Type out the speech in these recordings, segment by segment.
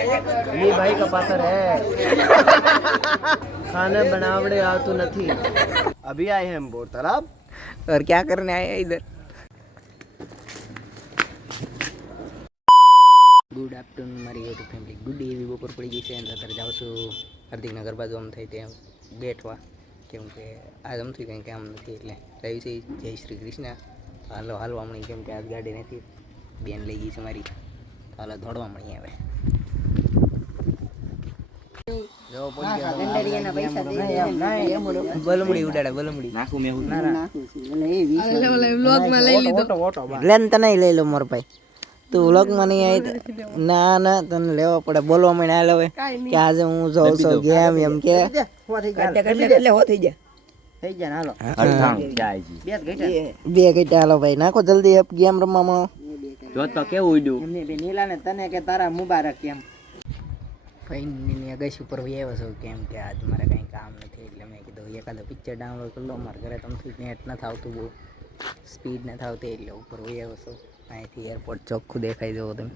ये भाई का पाथर है खाना बनावड़े आतु नहीं। अभी आए हैं हम बोर तालाब और क्या करने आए हैं इधर। ગુડ આફ્ટરનૂન મારી યુટ્યુબ ફેમિલી. ગુડ એવી બપોર પડી ગઈ છે અને અત્યારે જાઉં છું હાર્દિકના ઘર બાજુ આમ થઈ ત્યાં બેઠવા, કેમ કે આજ અમથી કંઈ કામ નથી એટલે રહ્યું છે. જય શ્રી કૃષ્ણ. હાલવા મળી, કેમ કે આજ ગાડી નથી, બેન લઈ ગઈ છે મારી, તો હાલ દોડવા મળી. હવે બલમડી ઉડાડે, બલમડી નાખું મેં તને લઈ લો મોર ભાઈ. તું વ્લોગમાં નહીં આવી? ના ના, તને લેવા પડે. બોલવા મને આ હવે કે આજે હું જાઉં છું ગેમ, એમ કે બે ઘટા. હાલો ભાઈ, નાખો જલ્દી ગેમ રમવા મળો. જોતો કેવું ઉડ્યું નીલા ને તને કે તારા મુબારક કેમ. ભાઈ અગાશ ઉપર આવ્યો છું, કેમ કે આજ મારે કંઈ કામ નથી એટલે મેં કીધું એકાદો પિક્ચર ડાઉનલોડ કરી લો. મારા ઘરે તમથી નેટ નથી આવતું, બહુ સ્પીડ નથી આવતી, એટલે ઉપર આવ્યો છું. અહીંથી એરપોર્ટ ચોખ્ખું દેખાય. જવો તમે,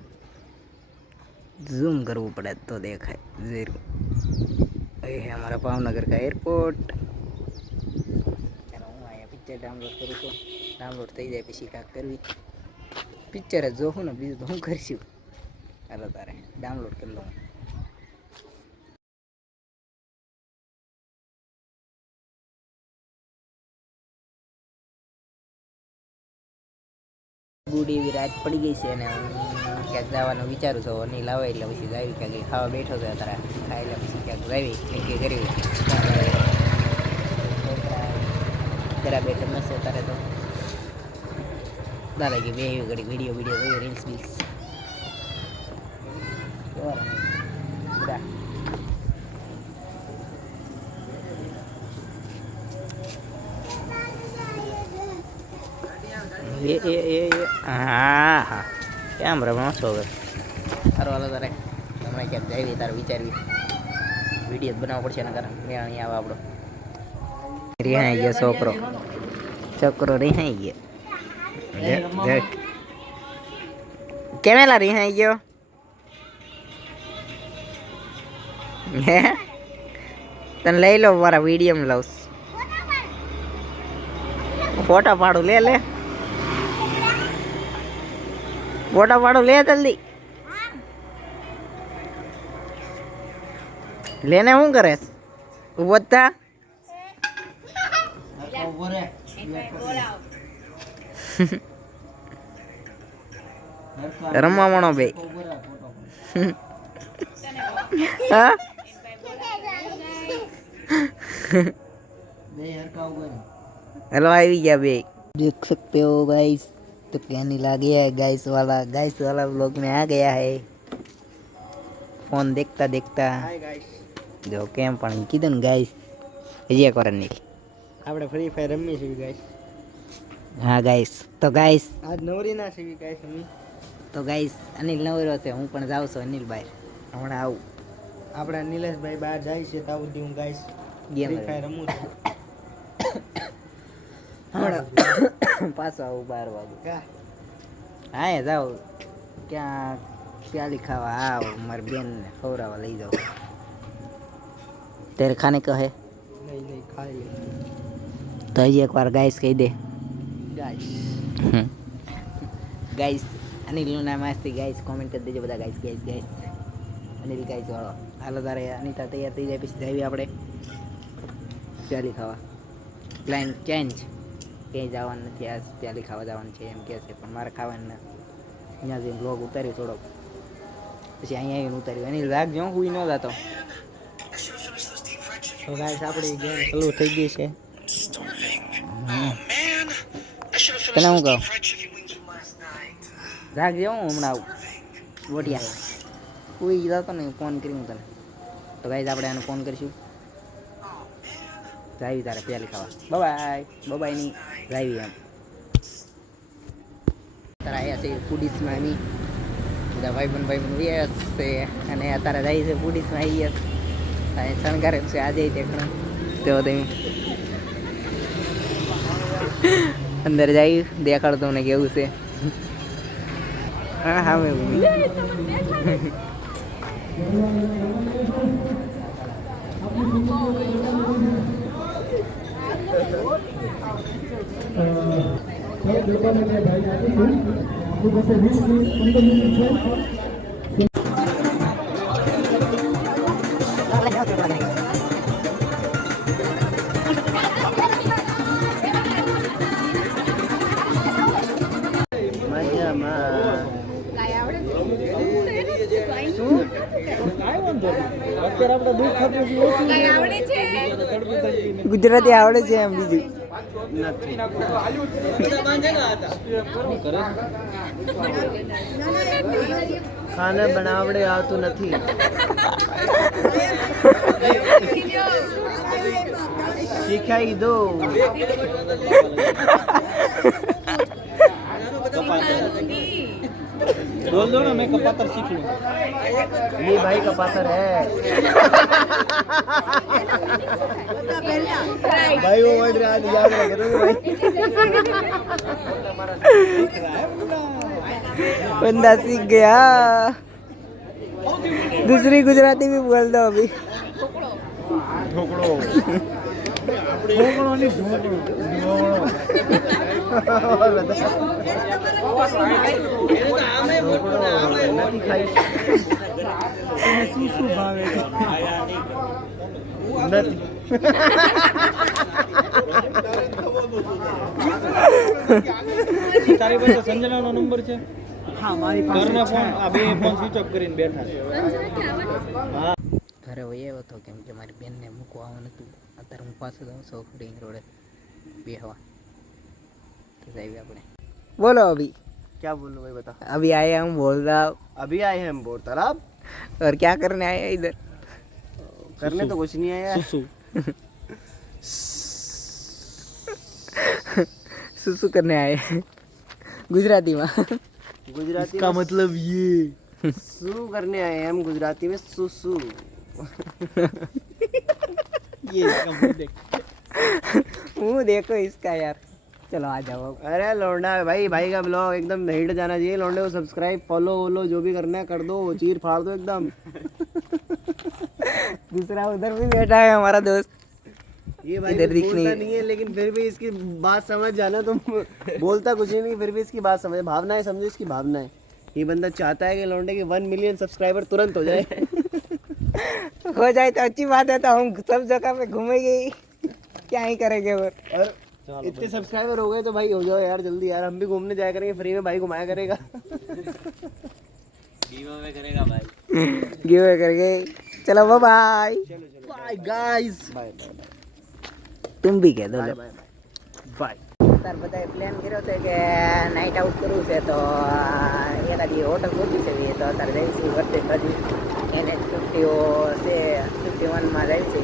ઝૂમ કરવું પડે તો દેખાય ઝીરું. એ હે અમારા ભાવનગર કા એરપોર્ટ. હું અહીંયા પિક્ચર ડાઉનલોડ કરું છું. ડાઉનલોડ થઈ જાય પછી કાંક કરવી, પિક્ચર જ જોઉં ને, બીજું તો હું કરીશું. ચાલો તારે ડાઉનલોડ કરી લઉં. ગુડ એવી રાત પડી ગઈ છે અને હું ક્યાંક જવાનું વિચારું છું. અનિલ આવે એટલે પછી જાવી, ક્યાંક ખાવા બેઠો હતો તારા ખાઈ એટલે પછી ક્યાંક જાવી નક્કી કરવી. જરા બેઠ મસ્ત તારે તો તારે કે બે એવી ઘડી વિડીયો જોઈએ, રીલ્સ બીલ્સ બધા. હા હા, કેમ રમો છો હવે? સારું હાલો તારે હમણાં ક્યાંક જાવી, તારે વિચારવી વિડીયો બનાવવો પડશે. એના કારણ મેં અહીં આવે આપણો રિહાઈ ગયો છોકરો રિહાઈ ગયો. કેમેલા રિહાઈ ગયો હે? તને લઈ લો, મારા વિડીયો લઉં, ફોટા પાડું. લે ફોટા પાડું, લે જલ્દી લેને. શું કરે ઉભો થા? રમવા મણો બે. હા हेलो आई गया बे. देख सकते हो गाइस, तो कहने लगे है गाइस वाला व्लॉग में आ गया है. फोन देखता देखता जो केम पण कीधुं ने गाइस हજી એક વાર નહીં આપણે ફ્રી ફાયર રમી છે ગાઈસ. હા ગાઈસ, તો ગાઈસ આજ નવરી ના છે ગાઈસ અમે. તો ગાઈસ અનિલ નવરો છે, હું પણ જાઉં છું અનિલભાઈ, હમણાં આવું. આપણા નિલેશભાઈ બહાર જાય છે, તાવ દી હું ગાઈસ ફ્રી ફાયર રમું છું. પાછો આવું 12 વાગે. હા એ જાઓ ક્યાં પ્યાલી ખાવા આવ, મારી બેન ને ખવડાવવા લઈ જાઓ. तेरे खाने का है? नहीं खा लिया. तो हજી एक बार गाइस કહી દે. ગાઈસ અનિલનું નામ આજથી ગાઈસ કોમેન્ટ કરી દેજો બધા. ગાઈસ અનિલ ગાઈસ વાળો. હાલો તારે અનિતા તૈયાર થઈ જાય પછી જઈએ આપણે પ્યાલી ખાવા. પ્લાન ચેન્જ, ક્યાંય જવાનું નથી આજ, પ્યાલી ખાવા જવાનું છે એમ કહે છે, પણ મારે ખાવાનું ના. અહીંયા જઈને બ્લોગ ઉતાર્યું થોડોક, પછી અહીંયા આવીને ઉતાર્યું. અનિલ રાખજો, હું ન જતો. તો ગાઈસ આપણી ગેમ ચાલુ થઈ ગઈ છે. તને હું કહું, રાખજે, હું હમણાં આવું બોટિયા. કોઈ જતો ને ફોન કરી હું તને. તો ગાઈસ આપણે આને ફોન કરીશું. જાવી તારે પ્યાલી ખાવા. બાય ની જાવી એમ. તારા આવ્યા છે ફૂડીસમાં એની બધા ભાઈબંધ વ્યસ છે, અને અત્યારે જાય છે ફૂડીસમાં. આવી ગયા શણગારે છે આજે દેખણ. તો તમે અંદર જાય દેખાડતો ને કેવું છે. હા હા મેં મજામાં. ગુજરાતી આવડે છે એમ બીજું નથી. ખાના બનાવડે આવતું નથી. શીખાઈ દો. बोल दो ना मैं कपातर सीख लूँ. ये भाई का पात्र है. भाई वो वर्ड याद रखे तो भाई. बंदा सीख गया. दूसरी गुजराती भी बोल दो अभी. ढोकड़ो. ढोकड़ो नहीं ढोकड़ो. નથી ખાઈ. શું શું ભાવે છે? નથી. તારી પાસે સંજનાનો નંબર છે? હા મારી ઘરના ફોન આ બે ફોન સ્વિચ ઓફ કરીને બેઠા છે. હા ઘરે વહી આવ્યો હતો કેમ કે મારી બેનને મૂકવા આવવાનું હતું. અત્યારે હું પાછો જાઉં છું રિંગ રોડે બેહવા. तो जाइए अपने बोलो अभी क्या बोलूं भाई बता. अभी आए हम बोल रहा हूँ. अभी आए हैं हम बोर तालाब. और क्या करने आए हैं इधर. करने तो कुछ नहीं आया. સુસુ सुसु करने आए हैं. गुजराती में गुजराती इसका में मतलब ये सू करने आए हैं हम. गुजराती में सुसु. ये इसका मुंह देख. मुँह देखो इसका यार. चलो आ जाओ. अरे लौंडा भाई का ब्लॉग एकदम हिट जाना चाहिए. लौंडे को सब्सक्राइब फॉलो वोलो जो भी करना है कर दो. चीर फाड़ दो एकदम. दूसरा उधर भी बैठा है हमारा दोस्त. ये भाई इधर कुछ दिख बोलता नहीं है. नहीं है लेकिन फिर भी इसकी बात समझ जाना तुम. बोलता कुछ नहीं फिर भी इसकी बात समझ. भावनाएं समझो इसकी भावनाएं. ये बंदा चाहता है कि लौंडे के 1 मिलियन सब्सक्राइबर तुरंत हो जाए. हो जाए तो अच्छी बात है. तो हम सब जगह पे घूमेंगे ही. क्या ही करेंगे और इतने सब्सक्राइबर हो गए तो भाई हो जाओ यार जल्दी यार. हम भी घूमने जाया करेंगे फ्री में. भाई घुमाया करेगा. गिव अवे करके. चलो bye bye. Bye guys. Bye तुम भी कह दो. Bye bye. તાર બધાએ પ્લાન કર્યો છે કે નાઇટ આઉટ કરવું છે તો એકાદી હોટલ ગોતી છે તો અત્યારે જઈશું વચ્ચે બધી NH50 છે 51માં જાય છે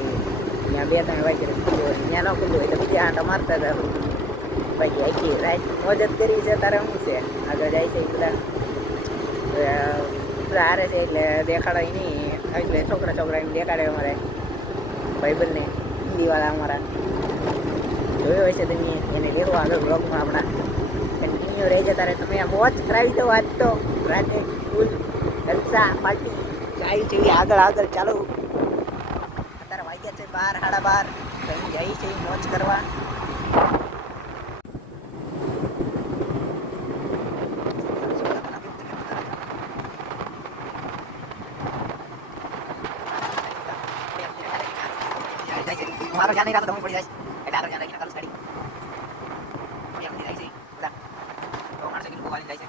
ત્યાં 2-3 વાગે ત્યાં ન ખુલ્લું હોય તો બીજા આંટા મારતા હતા બાકી આખી રાઈટ મોજ જ કરવી છે તારે શું છે આગળ જાય છે બધા બધા હારે છે એટલે દેખાડાય નહીં એટલે છોકરા એમ દેખાડે અમારે ભાઈબંધને હિન્દીવાળા અમારા જોયો હશે તમે એને લેવો આગળ બ્લોગમાં આપણા કન્ટિન્યુ રહી જતા રહે. તમે મોજ કરાવી દો આજ તો રાતે ફૂલ જલસા પાર્ટી જાય છે આગળ ચાલો. અત્યારે વાગ્યા છે 12 સાડા 12. તો અહીં જાય છે મોજ કરવા. મારો ધ્યાન નહીં રાખો તો હું પડી જાય એટલે આગળ ધ્યાન રાખીને કરું ગાડી. એમ જાય છે બધા તો માણસો કે લોકો વાલી જાય છે.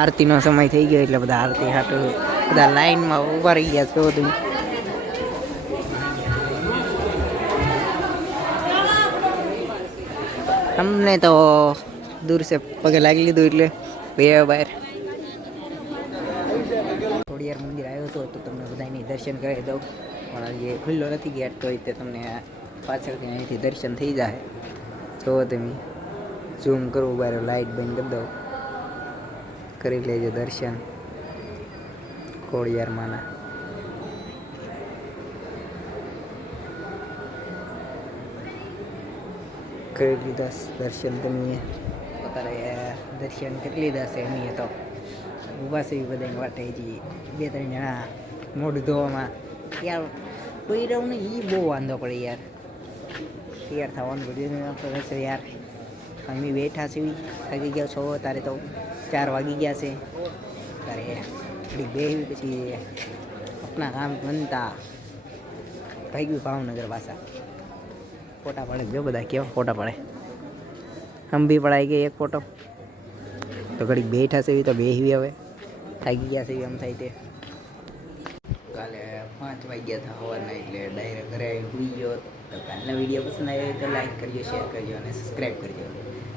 આરતીનો સમય થઈ ગયો એટલે બધા આરતી હાટું બધા લાઈનમાં ઊભા રહી ગયા છો તમે. અમને તો દૂર છે પગે લાગી લીધું એટલે બે બહાર ખોડિયાર મંદિર આવ્યો હતો તો તમને બધાની દર્શન કરાવી દઉં પણ જે ખુલ્લો નથી ગેટ તો તે તમને પાછળથી અહીંથી દર્શન થઈ જાય. જો તમે ઝૂમ કરવું બહાર લાઇટ બંધ કરી દઉં કરી લેજો દર્શન ખોડિયારમાંના. કરી લીધા દર્શન તમે અત્યારે દર્શન કરી લીધા છે અમે તો ઊભા છે બધાની વાટે હજી 2-3 જણા મોઢું ધોવામાં યાર કોઈ રહું ને એ બહુ વાંધો પડે યાર તૈયાર થવાનું બધું છે યાર. અમે બેઠા છીએ થાકી ગયા છો તારે તો 4 વાગી ગયા છે તારે થોડી બેહી પછી આપણા કામ બનતા ભાગ્યું ભાવનગર પાછા ફોટા પડે. જો બધા કેવા ફોટા પડે હમ બી પડાઈ ગઈ એક ફોટો તો ઘડીક બેઠા છે તો બેહવી હવે થાકી ગયા છે એમ થાય તે. કાલે 5 વાગ્યા હતા સવારના એટલે ડાયરેક્ટ ઘરે આવી સુઈ ગયો. તો કાલના વિડીયો પસંદ આવ્યો તો લાઈક કરજો, શેર કરજો અને સબસ્ક્રાઈબ કરજો.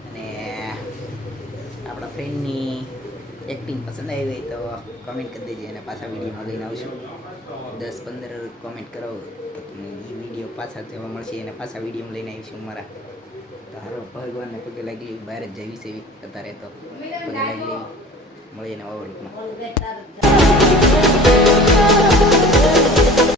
અને આપણા ફ્રેન્ડની એક્ટિંગ પસંદ આવી હોય તો કોમેન્ટ કરી દેજો અને પાછા વિડીયોમાં લઈને આવશું. 10-15 કોમેન્ટ કરો તો તમને એ વિડીયો પાછા જોવા મળશે અને પાછા વિડીયો લઈને આવીશું મારા. તો હારો ભગવાનને પગે લાગી બહાર જ જવી છે અત્યારે તો પગે લાગી મળીને ઓવરમાં.